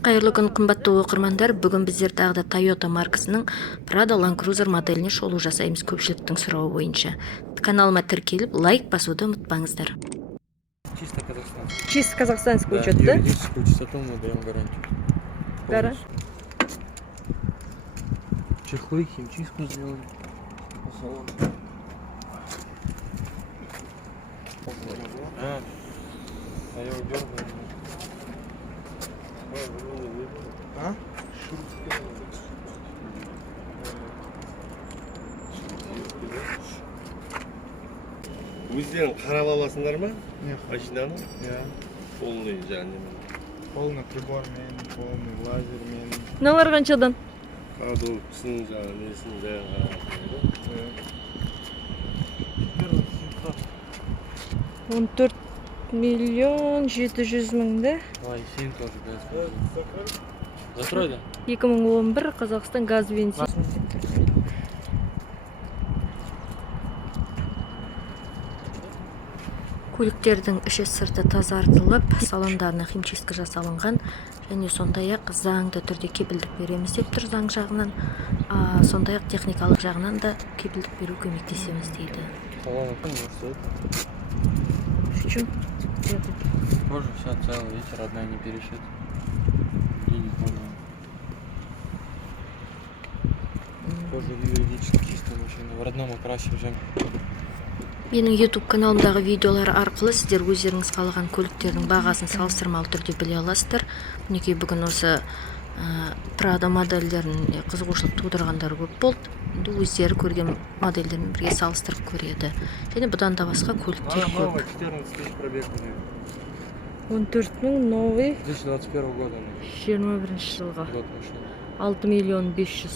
Қайырлы күн, қымбатты оқырмандар. Бүгін біздер тағы да Toyota маркасының Prado Land Cruiser моделіне шолу жасаймыз көпшіліктің сұрауы бойынша. Каналыма тіркеліп, лайк басуды ұмытпаңыздар. Чисто казахстанский. Чисто казахстанский Да, учет, да? юридическую чистоту мы даем гарантию. Гара? Чехлы, химчистку сделали. По салону. А я удергаю. А? Өздерің қарап аласыңдар ма? Нет. Машинаны? Я. Полный және. Полный прибормен, полный лазермен. Мыналар қаншадан? Кадоксын жаңа несін бәрін қарап. 14 миллион 700 мың да? Ой, син тоже газ. Закрой, да? 2011 Қазақстан газ бензин. Көліктердің іші сырты тазартылып, салондарына химчистка жасалынған, және сондай-ақ заңды түрде кепілдік береміз деп тұр заң жағынан, сондай-ақ техникалық жағынан да кепілдік беру көмектесеміз дейді. Салон стоит. В чем? Кожа вся целая, видите, родная не перешит. И не кожа. Кожа юридически чистая машина. В родном окрасе уже. Менің YouTube каналымдағы видеолар арқылы сіздер өздеріңіз қалаған көліктердің бағасын салыстырмалы түрде біле аласыздар. Мінекей бүгін осы Prado модельдерін қызығушылық тудырғандар көп болды. Енді өздері көрген модельдермен бірге салыстырып көреді. Және бұдан да басқа көліктер көп. 14 тысяч пробег у нее. 14 мың новый 2021 года. 21 жылға. Год машины. 6 миллион 500.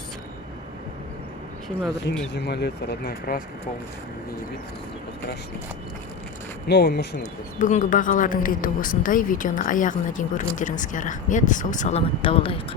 21. Зимой, зима, лето, родная краска полностью. Не битва, подкрашена. Новая машина просто. Бүгінгі бағалардың реті осындай. Видеоны аяғына дейін көргендеріңізге рахмет. Сау саламатта болайық.